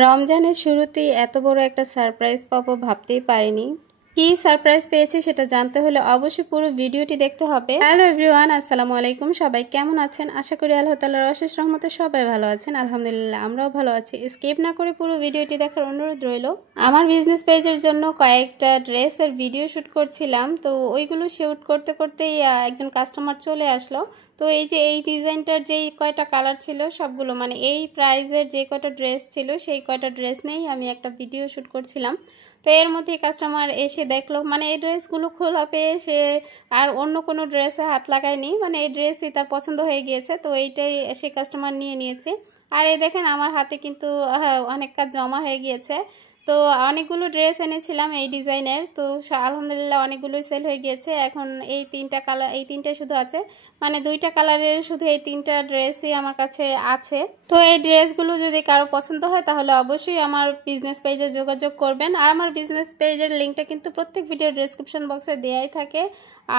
রমজানের শুরুতেই এত বড় একটা সারপ্রাইজ পাবো ভাবতেই পারিনি। কি সারপ্রাইজ পেয়েছি সেটা জানতে হলে অবশ্যই পুরো ভিডিওটি দেখতে হবে। হ্যালো এভরিওয়ান, আসসালামু আলাইকুম। সবাই কেমন আছেন? আশা করি আল্লাহ তাআলার অশেষ রহমতে সবাই ভালো আছেন। আলহামদুলিল্লাহ আমরাও ভালো আছি। স্কিপ না করে পুরো ভিডিওটি দেখার অনুরোধ রইল। আমার বিজনেস পেজের জন্য কয়েকটা ড্রেসের ভিডিও শ্যুট করছিলাম, তো ওইগুলো শ্যুট করতে করতেই একজন কাস্টমার চলে আসলো। তো এই যে এই ডিজাইনটার যেই কয়টা কালার ছিল সবগুলো, মানে এই প্রাইজের যে কয়টা ড্রেস ছিল সেই কয়টা ড্রেস নিয়েই আমি একটা ভিডিও শ্যুট করছিলাম। তো এর মধ্যে কাস্টমার এসে দেখলো, মানে এই ড্রেসগুলো খোলা পেয়ে সে আর অন্য কোনো ড্রেসে হাত লাগায়নি, মানে এই ড্রেসই তার পছন্দ হয়ে গিয়েছে। তো এইটাই সে কাস্টমার নিয়ে নিয়েছে। আর এই দেখেন আমার হাতে কিন্তু অনেক কাজ জমা হয়ে গিয়েছে। তো অনেকগুলো ড্রেস এনেছিলাম এই ডিজাইনের, তো আলহামদুলিল্লাহ অনেকগুলোই সেল হয়ে গিয়েছে। এখন এই তিনটা কালার, এই তিনটাই শুধু আছে, মানে দুইটা কালারের শুধু এই তিনটা ড্রেসই আমার কাছে আছে। তো এই ড্রেসগুলো যদি কারো পছন্দ হয় তাহলে অবশ্যই আমার বিজনেস পেজে যোগাযোগ করবেন। আর আমার বিজনেস পেজের লিঙ্কটা কিন্তু প্রত্যেক ভিডিওর ডেসক্রিপশন বক্সে দেওয়াই থাকে।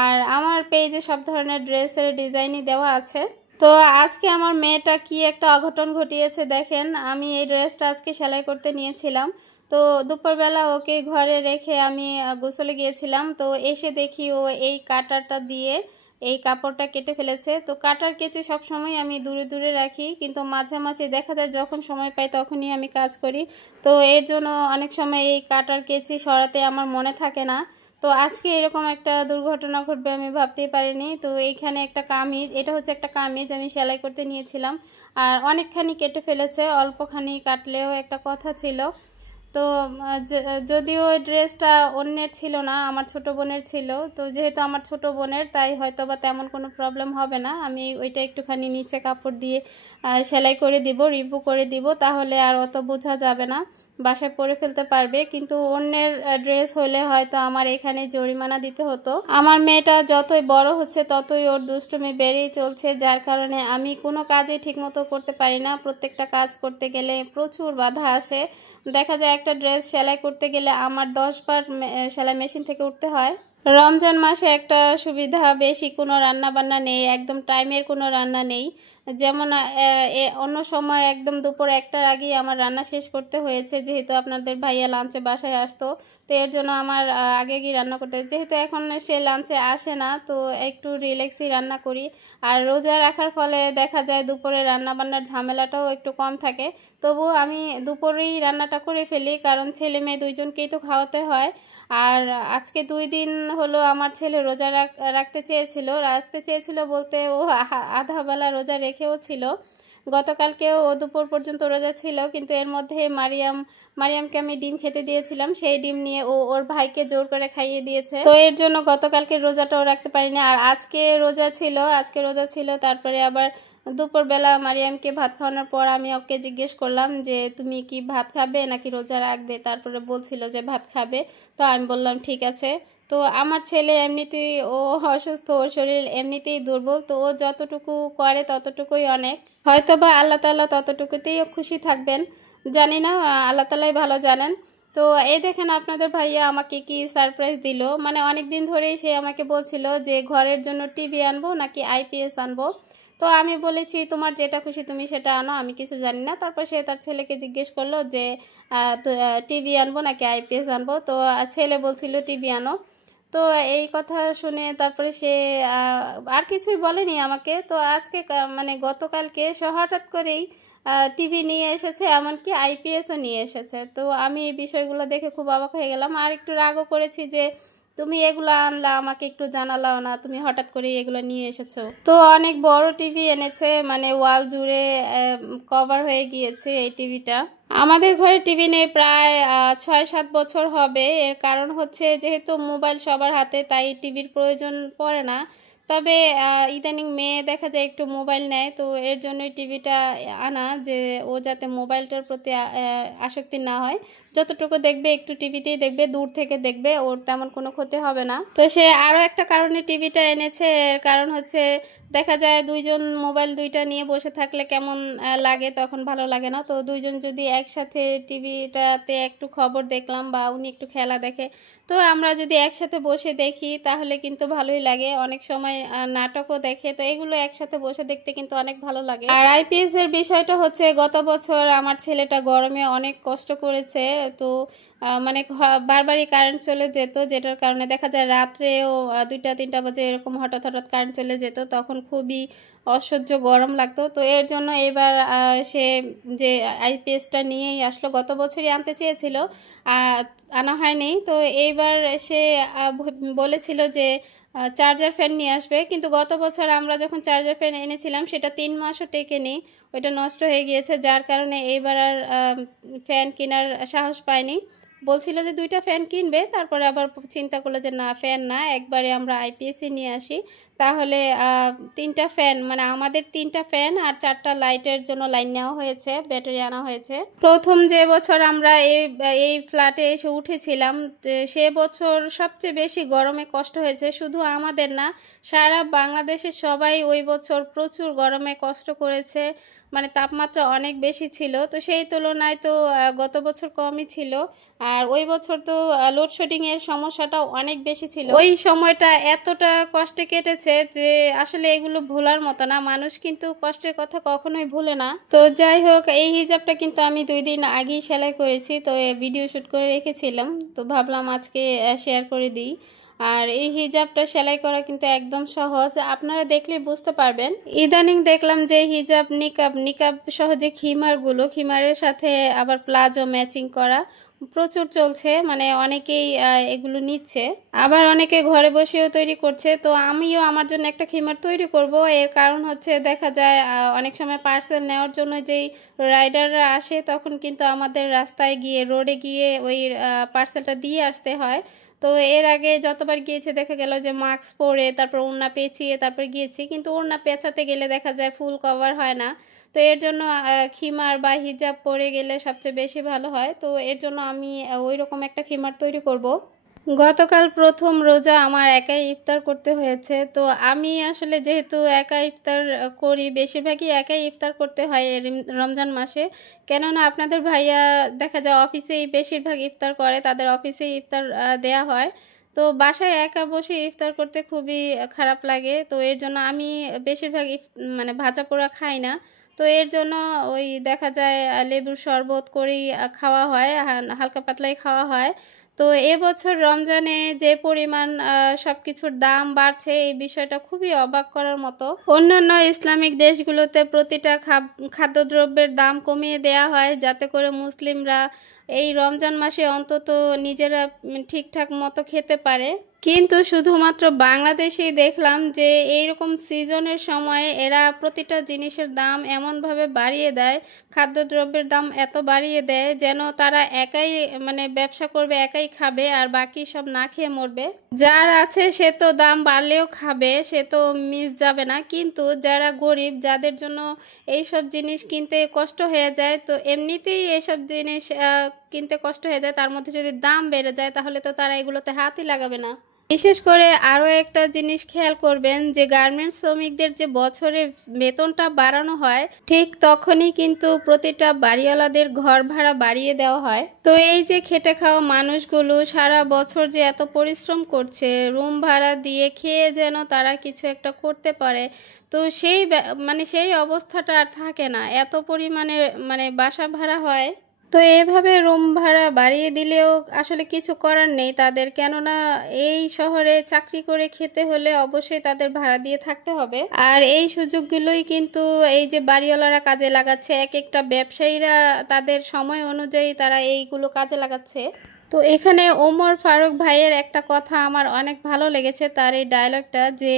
আর আমার পেজে সব ধরনের ড্রেসের ডিজাইনই দেওয়া আছে। তো আজকে আমার মেয়েটা কি একটা অঘটন ঘটিয়েছে দেখেন। আমি এই ড্রেসটা আজকে সেলাই করতে নিয়েছিলাম, তো দুপুরবেলা ওকে ঘরে রেখে আমি গোসলে গিয়েছিলাম। তো এসে দেখি ও এই কাটারটা দিয়ে এই কাপড়টা কেটে ফেলেছে। তো কাটার কেচে সবসময় আমি দূরে দূরে রাখি, কিন্তু মাঝে মাঝে দেখা যায় যখন সময় পাই তখনই আমি কাজ করি। তো এর জন্য অনেক সময় এই কাটার কেচি সরাতে আমার মনে থাকে না। তো আজকে এরকম একটা দুর্ঘটনা ঘটবে আমি ভাবতেই পারিনি। তো এইখানে একটা কামিজ, এটা হচ্ছে একটা কামিজ আমি সেলাই করতে নিয়েছিলাম, আর অনেকখানি কেটে ফেলেছে। অল্পখানি কাটলেও একটা কথা ছিল। তো যদিও ওই ড্রেসটা অন্যের ছিল না, আমার ছোট বোনের ছিল। তো যেহেতু আমার ছোট বোনের, তাই হয়তো বা তেমন কোনো প্রবলেম হবে না। আমি ওইটা একটুখানি নিচে কাপড় দিয়ে সেলাই করে দিব, রিভু করে দিব, তাহলে আর অত বোঝা যাবে না, বাসায় পরে ফেলতে পারবে। কিন্তু অন্যের ড্রেস হলে হয়তো আমার এখানে জরিমানা দিতে হতো। আমার মেয়েটা যতই বড় হচ্ছে ততই ওর দুষ্টুমি বেড়েই চলছে, যার কারণে আমি কোনো কাজই ঠিকমতো করতে পারি না। প্রত্যেকটা কাজ করতে গেলে প্রচুর বাধা আসে। দেখা যায় একটা ড্রেস সেলাই করতে গেলে আমার 10 বার সেলাই মেশিন থেকে উঠতে হয়। রমজান মাসে একটা সুবিধা, বেশি কোনো রান্না বান্না নেই, একদম টাইমের কোনো রান্না নেই। যেমন অন্য সময় একদম দুপুর 1টার আগেই আমার রান্না শেষ করতে হয়েছে, যেহেতু আপনাদের ভাইয়া লাঞ্চে বাসায় আসতো। তো এর জন্য আমার আগে গিয়ে রান্না করতে, যেহেতু এখন সে লাঞ্চে আসে না, তো একটু রিল্যাক্সই রান্না করি। আর রোজা রাখার ফলে দেখা যায় দুপুরে রান্না বান্নার ঝামেলাটাও একটু কম থাকে। তবু আমি দুপুরেই রান্নাটা করে ফেলি, কারণ ছেলে মেয়ে দুইজনকেই তো খাওয়াতে হয়। আর আজকে 2 দিন হলো আমার ছেলে রোজা রাখতে চেয়েছিল বলতে ও আধা বেলা রোজা রেখেও ছিল। গতকালকেও ও দুপুর পর্যন্ত রোজা ছিল, কিন্তু এর মধ্যে মারিয়ামকে আমি ডিম খেতে দিয়েছিলাম, সেই ডিম নিয়ে ও ওর ভাইকে জোর করে খাইয়ে দিয়েছে। তো এর জন্য গতকালকে রোজাটাও রাখতে পারিনি। আর আজকে রোজা ছিল। তারপরে আবার দুপুরবেলা মারিয়ামকে ভাত খাওয়ানোর পর আমি ওকে জিজ্ঞেস করলাম যে তুমি কি ভাত খাবে নাকি রোজা রাখবে। তারপরে বলছিল যে ভাত খাবে। তো আমি বললাম ঠিক আছে। তো আমার ছেলে এমনিতেই ও অসুস্থ, ওর শরীর এমনিতেই দুর্বল, তো ও যতটুকু করে ততটুকুই অনেক। হয়তো বা আল্লাহ তাআলা ততটুকুতেই খুশি থাকবেন, জানি না, আল্লাহ তাআলাই ভালো জানেন। তো এই দেখেন আপনাদের ভাইয়া আমাকে কি সারপ্রাইজ দিল। মানে অনেক দিন ধরেই সে আমাকে বলছিল যে ঘরের জন্য টিভি আনবো নাকি আইপিএস আনবো। তো আমি বলেছি তোমার যেটা খুশি তুমি সেটা আনো, আমি কিছু জানি না। তারপর সে তার ছেলেকে জিজ্ঞেস করলো যে টিভি আনবো নাকি আইপিএস আনবো। তো ছেলে বলছিল টিভি আনো। তো এই কথা শুনে তারপরে সে আর কিছুই বলেনি আমাকে। তো আজকে মানে গতকালকে সে হঠাৎ করেই টিভি নিয়ে এসেছে, এমনকি আইপিএসও নিয়ে এসেছে। তো আমি এই বিষয়গুলো দেখে খুব অবাক হয়ে গেলাম, আর একটু রাগও করেছি যে তুমি এগুলো আনলা, আমাকে একটু জানালাও না, তুমি হঠাৎ করে এগুলো নিয়ে এসেছো। তো অনেক বড় টিভি এনেছে, মানে ওয়াল জুড়ে কভার হয়ে গিয়েছে এই টিভিটা। আমাদের ঘরে টিভি নেই প্রায় 6-7 বছর হবে। এর কারণ হচ্ছে যেহেতু মোবাইল সবার হাতে, তাই টিভির প্রয়োজন পড়ে না। তবে ইদানিং মেয়ে দেখা যায় একটু মোবাইল নেয়, তো এর জন্যই টিভিটা আনা, যে ও যাতে মোবাইলটার প্রতি আসক্তি না হয়। যতটুকু দেখবে একটু টিভিতেই দেখবে, দূর থেকে দেখবে, ওর তেমন কোনো ক্ষতি হবে না। তো সে আরও একটা কারণে টিভিটা এনেছে। এর কারণ হচ্ছে দেখা যায় দুইজন মোবাইল দুইটা নিয়ে বসে থাকলে কেমন লাগে, তখন ভালো লাগে না। তো দুইজন যদি একসাথে টিভিটাতে একটু খবর দেখলাম বা উনি একটু খেলা দেখে, তো আমরা যদি একসাথে বসে দেখি তাহলে কিন্তু ভালোই লাগে। অনেক সময় নাটকও দেখে, তো এগুলো একসাথে বসে দেখতে কিন্তু অনেক ভালো লাগে। আর আইপিএস এর বিষয়টা হচ্ছে গত বছর আমার ছেলেটা গরমে অনেক কষ্ট করেছে, তো মানে বারবারই কারেন্ট চলে যেত, যেটার কারণে দেখা যায় রাত্রেও 2টা-3টা বাজে এরকম হঠাৎ হঠাৎ কারেন্ট চলে যেত, তখন খুবই অসহ্য গরম লাগতো। তো এর জন্য এবার সে যে আইপিএসটা নিয়েই আসলো, গত বছরই আনতে চেয়েছিল, আনা হয়নি। তো এইবার সে বলেছিল যে চার্জার ফ্যান নিয়ে আসবে, কিন্তু গত বছর আমরা যখন চার্জার ফ্যান এনেছিলাম সেটা 3 মাসও টেকেনি, ওইটা নষ্ট হয়ে গিয়েছে, যার কারণে এইবার আর ফ্যান কেনার সাহস পায়নি। বলছিল যে 2টা ফ্যান কিনবে, তারপরে আবার চিন্তা করলো যে না, ফ্যান না, একবারে আমরা আইপিএসই নিয়ে আসি, তাহলে 3টা ফ্যান, মানে আমাদের 3টা ফ্যান আর 4টা লাইটের জন্য লাইন নেওয়া হয়েছে, ব্যাটারি আনা হয়েছে। প্রথম যে বছর আমরা এই ফ্ল্যাটে এসে উঠেছিলাম, সে বছর সবচেয়ে বেশি গরমে কষ্ট হয়েছে, শুধু আমাদের না, সারা বাংলাদেশে সবাই ওই বছর প্রচুর গরমে কষ্ট করেছে, মানে তাপমাত্রা অনেক বেশি ছিল। তো সেই তুলনায় তো গত বছর কমই ছিল, আর ওই বছর তো লোডশেডিং এর সমস্যাটাও অনেক বেশি ছিল। ওই সময়টা এতটা কষ্টে কেটেছে যে আসলে এগুলো ভোলার মতো না, মানুষ কিন্তু কষ্টের কথা কখনোই ভুলে না। তো যাই হোক, এই হিজাবটা কিন্তু আমি 2 দিন আগেই সেলাই করেছি, তো ভিডিও শুট করে রেখেছিলাম, তো ভাবলাম আজকে শেয়ার করে দিই। আর এই হিজাবটা সেলাই করা কিন্তু একদম সহজ, আপনারা দেখলে বুঝতে পারবেন। ইদানিং দেখলাম যে হিজাব, নিকাব সহ যে খিমারের সাথে আবার প্লাজো ম্যাচিং করা প্রচুর চলছে, মানে অনেকেই এগুলো নিচ্ছে, আবার অনেকে ঘরে বসেও তৈরি করছে। তো আমিও আমার জন্য একটা খিমার তৈরি করব, এর কারণ হচ্ছে দেখা যায় অনেক সময় পার্সেল নেওয়ার জন্য যেই রাইডাররা আসে, তখন কিন্তু আমাদের রাস্তায় গিয়ে, রোডে গিয়ে ওই পার্সেলটা দিয়ে আসতে হয়। তো এর আগে যতবার গিয়েছে দেখা গেল যে মাস্ক পরে তারপর ওড়না পেঁচিয়ে তারপর গিয়েছি, কিন্তু ওড়না পেঁচাতে গেলে দেখা যায় ফুল কভার হয় না, তো এর জন্য খিমার বা হিজাব পরে গেলে সবচেয়ে বেশি ভালো হয়। তো এর জন্য আমি ওই রকম একটা খিমার তৈরি করব। গতকাল প্রথম রোজা আমার একাই ইফতার করতে হয়েছে, তো আমি আসলে যেহেতু একা ইফতার করি, বেশিরভাগই একাই ইফতার করতে হয় রমজান মাসে, কেননা আপনাদের ভাইয়া দেখা যায় অফিসেই বেশিরভাগ ইফতার করে, তাদের অফিসেই ইফতার দেয়া হয়। তো বাসায় একা বসে ইফতার করতে খুবই খারাপ লাগে, তো এর জন্য আমি বেশিরভাগ মানে ভাজা পোড়া খাই না। তো এর জন্য ওই দেখা যায় লেবুর শরবত করেই খাওয়া হয়, হালকা পাতলাই খাওয়া হয়। তো এবছর রমজানে যে পরিমাণ সব কিছুর দাম বাড়ছে, এই বিষয়টা খুবই অবাক করার মতো। অন্যান্য ইসলামিক দেশগুলোতে প্রতিটা খাদ্যদ্রব্যের দাম কমিয়ে দেয়া হয়, যাতে করে মুসলিমরা এই রমজান মাসে অন্তত নিজেরা ঠিকঠাক মতো খেতে পারে। কিন্তু শুধুমাত্র বাংলাদেশেই দেখলাম যে এইরকম সিজনের সময় এরা প্রতিটা জিনিসের দাম এমনভাবে বাড়িয়ে দেয়, খাদ্যদ্রব্যের দাম এত বাড়িয়ে দেয় যেন তারা একাই মানে ব্যবসা করবে, একাই খাবে, আর বাকি সব না খেয়ে মরবে। যার আছে সে তো দাম বাড়লেও খাবে, সে তো মিস যাবে না, কিন্তু যারা গরিব, যাদের জন্য এইসব জিনিস কিনতে কষ্ট হয়ে যায়, তো এমনিতেই এইসব জিনিস কিনতে কষ্ট হয়ে যায়, তার মধ্যে যদি দাম বেড়ে যায় তাহলে তো তারা এগুলোতে হাতই লাগাবে না। বিশেষ করে আরও একটা জিনিস খেয়াল করবেন যে গার্মেন্টস শ্রমিকদের যে বছরে বেতনটা বাড়ানো হয়, ঠিক তখনই কিন্তু প্রতিটা বাড়িওয়ালাদের ঘর ভাড়া বাড়িয়ে দেওয়া হয়। তো এই যে খেটে খাওয়া মানুষগুলো সারা বছর যে এত পরিশ্রম করছে, রুম ভাড়া দিয়ে খেয়ে যেন তারা কিছু একটা করতে পারে, তো সেই অবস্থাটা আর থাকে না, এত পরিমাণে মানে বাসা ভাড়া হয়। তো এভাবে রুম ভাড়া বাড়িয়ে দিলেও আসলে কিছু করার নেই তাদের, কেননা এই শহরে চাকরি করে খেতে হলে অবশ্যই তাদের ভাড়া দিয়ে থাকতে হবে। আর এই সুযোগগুলোই কিন্তু এই যে বাড়িওয়ালারা কাজে লাগাচ্ছে, এক একটা ব্যবসায়ীরা তাদের সময় অনুযায়ী তারা এইগুলো কাজে লাগাচ্ছে। তো এখানে ওমর ফারুক ভাইয়ের একটা কথা আমার অনেক ভালো লেগেছে, তার এই ডায়লগটা, যে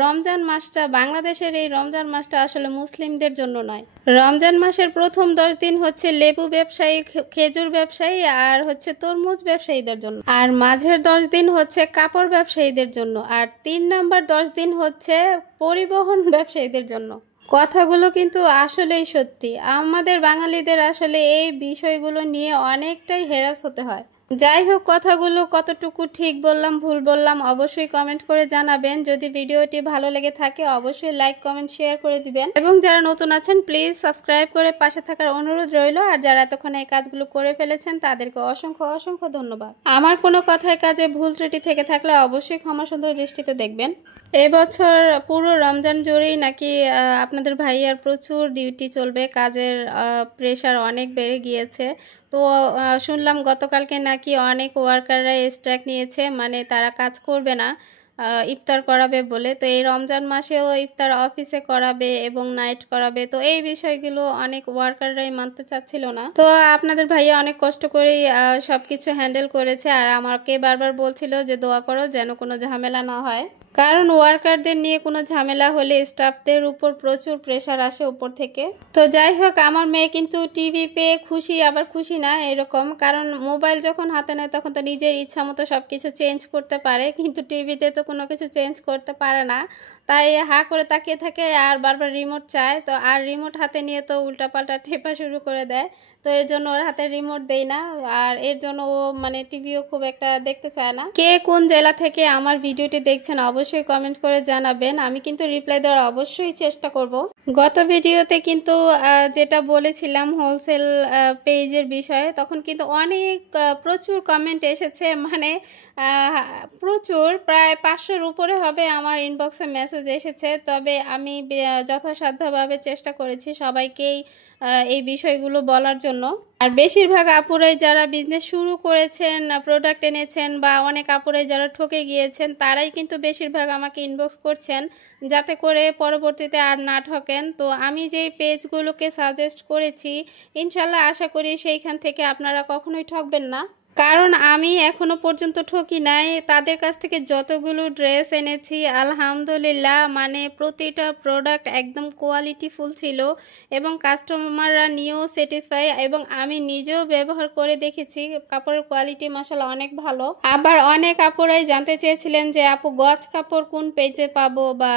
রমজান মাসটা, বাংলাদেশের এই রমজান মাসটা আসলে মুসলিমদের জন্য নয়। রমজান মাসের প্রথম 10 দিন হচ্ছে লেবু ব্যবসায়ী, খেজুর ব্যবসায়ী আর হচ্ছে তরমুজ ব্যবসায়ীদের জন্য, আর মাঝের 10 দিন হচ্ছে কাপড় ব্যবসায়ীদের জন্য, আর 3 নাম্বার 10 দিন হচ্ছে পরিবহন ব্যবসায়ীদের জন্য। কথাগুলো কিন্তু আসলেই সত্যি, আমাদের বাঙালিদের আসলে এই বিষয়গুলো নিয়ে অনেকটাই হেরাস হতে হয়। যাই হোক, কথাগুলো কতটুকু ঠিক বললাম ভুল বললাম অবশ্যই কমেন্ট করে জানাবেন। যদি ভিডিওটি ভালো লেগে থাকে অবশ্যই লাইক কমেন্ট শেয়ার করে দিবেন, এবং যারা নতুন আছেন প্লিজ সাবস্ক্রাইব করে পাশে থাকার অনুরোধ রইল। আর যারা এতক্ষণ এই কাজগুলো করে ফেলেছেন তাদেরকে অসংখ্য অসংখ্য ধন্যবাদ। আমার কোনো কথায় কাজে ভুল ত্রুটি থেকে থাকলে অবশ্যই ক্ষমা সুন্দর দৃষ্টিতে দেখবেন। এবছর পুরো রমজান জুড়েই নাকি আপনাদের ভাইয়ার প্রচুর ডিউটি চলবে, কাজের প্রেশার অনেক বেড়ে গিয়েছে। তো শুনলাম গতকালকে নাকি অনেক ওয়ার্কাররা স্ট্রাইক নিয়েছে, মানে তারা কাজ করবে না, ইফতার করাবে বলে। তো এই রমজান মাসেও ইফতার অফিসে করাবে এবং নাইট করাবে। তো এই বিষয়গুলো অনেক ওয়ার্কাররাই মানতে চাচ্ছিল না। তো আপনাদের ভাইয়া অনেক কষ্ট করেই সব কিছু হ্যান্ডেল করেছে, আর আমাকে বারবার বলছিল যে দোয়া করো যেন কোনো ঝামেলা না হয়, কারণ ওয়ার্কারদের নিয়ে কোনো ঝামেলা হলে স্টাফদের উপর প্রচুর প্রেশার আসে উপর থেকে। তো যাই হোক, আমার মেয়ে কিন্তু টিভি পেয়ে খুশি আবার খুশি না এরকম, কারণ মোবাইল যখন হাতে নেয় তখন তো নিজের ইচ্ছা মতো সব কিছু চেঞ্জ করতে পারে, কিন্তু টিভিতে তো কোনো কিছু চেঞ্জ করতে পারে না। তাই হা করে তাকিয়ে থাকে আর বারবার রিমোট চায়। তো আর রিমোট হাতে নিয়ে তো উল্টাপাল্টা টেপা শুরু করে দেয়। তো এর জন্য ওর হাতে রিমোট দেই না, আর এর জন্য ও মানে টিভিও খুব একটা দেখতে চায় না। কে কোন জেলা থেকে আমার ভিডিওটি দেখছেন অবশ্যই কমেন্ট করে জানাবেন, আমি কিন্তু রিপ্লাই দেওয়ার অবশ্যই চেষ্টা করব। গত ভিডিওতে কিন্তু যেটা বলেছিলাম হোলসেল পেজের বিষয়ে, তখন কিন্তু অনেক প্রচুর কমেন্ট এসেছে, মানে প্রচুর, প্রায় 500-র উপরে হবে আমার ইনবক্সে মেসেজ এসেছে। তবে আমি যথাসাধ্যভাবে চেষ্টা করেছি সবাইকেই এই বিষয়গুলো বলার জন্য। আর বেশিরভাগ আপুরাই যারা বিজনেস শুরু করেছেন, প্রোডাক্ট এনেছেন, বা অনেক আপুরাই যারা ঠকে গিয়েছেন, তারাই কিন্তু বেশিরভাগ আমাকে ইনবক্স করছেন যাতে করে পরবর্তীতে আর না ঠকেন। তো আমি যেই পেজগুলোকে সাজেস্ট করেছি, ইনশাল্লাহ আশা করি সেইখান থেকে আপনারা কখনোই ঠকবেন না, কারণ আমি এখনো পর্যন্ত ঠকি নাই। তাদের কাছ থেকে যতগুলো ড্রেস এনেছি আলহামদুলিল্লাহ, মানে প্রতিটা প্রোডাক্ট একদম কোয়ালিটিফুল ছিল এবং কাস্টমাররা নিয়েও স্যাটিসফাই, এবং আমি নিজেও ব্যবহার করে দেখেছি, কাপড়ের কোয়ালিটি মাশাআল্লাহ অনেক ভালো। আবার অনেক আপুরাই জানতে চেয়েছিলেন যে আপু গজ কাপড় কোন পেজে পাবো বা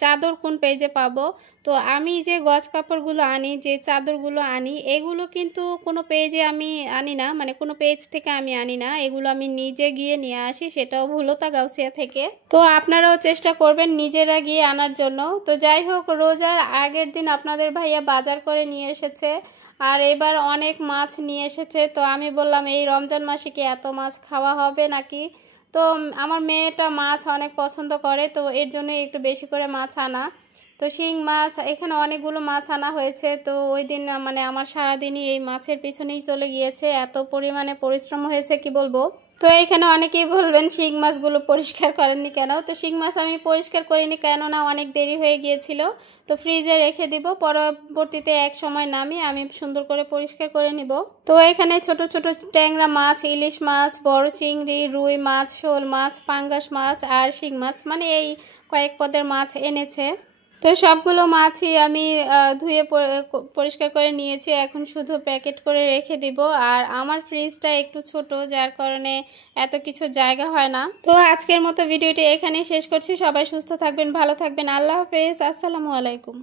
চাদর কোন পেজে পাবো। তো আমি যে গজ কাপড়গুলো আনি, যে চাদরগুলো আনি, এগুলো কিন্তু কোনো পেজে আমি আনি না, মানে কোনো পেজ থেকে আমি আনি না, এগুলো আমি নিজে গিয়ে নিয়ে আসি, সেটাও ভুলতা গাউসিয়া থেকে। তো আপনারাও চেষ্টা করবেন নিজেরা গিয়ে আনার জন্য। তো যাই হোক, রোজার আগের দিন আপনাদের ভাইয়া বাজার করে নিয়ে এসেছে, আর এবার অনেক মাছ নিয়ে এসেছে। তো আমি বললাম এই রমজান মাসে কি এত মাছ খাওয়া হবে নাকি। তো আমার মেয়েটা মাছ অনেক পছন্দ করে, তো এর জন্য একটু বেশি করে মাছ আনা। তো শিং মাছ, এখানে অনেকগুলো মাছ আনা হয়েছে। তো ওই দিন মানে আমার সারাদিনই এই মাছের পিছনেই চলে গিয়েছে, এত পরিমাণে পরিশ্রম হয়েছে কি বলবো। তো এখানে অনেকেই বলবেন শিং মাছগুলো পরিষ্কার করেননি কেন। তো শিং মাছ আমি পরিষ্কার করিনি, কেননা অনেক দেরি হয়ে গিয়েছিল। তো ফ্রিজে রেখে দিব, পরবর্তীতে এক সময় নামিয়ে আমি সুন্দর করে পরিষ্কার করে নিব। তো এখানে ছোট ছোট ট্যাংরা মাছ, ইলিশ মাছ, বড় চিংড়ি, রুই মাছ, শোল মাছ, পাঙ্গাস মাছ আর শিং মাছ, মানে এই কয়েক পদের মাছ এনেছে। তো সবগুলো মাছই আমি ধুয়ে পরিষ্কার করে নিয়েছি, এখন শুধু প্যাকেট করে রেখে দিব। আর আমার ফ্রিজটা একটু ছোট, যার কারণে এত কিছু জায়গা হয় না। তো আজকের মতো ভিডিওটি এখানেই শেষ করছি। সবাই সুস্থ থাকবেন, ভালো থাকবেন, আল্লাহ হাফেজ, আসসালামু আলাইকুম।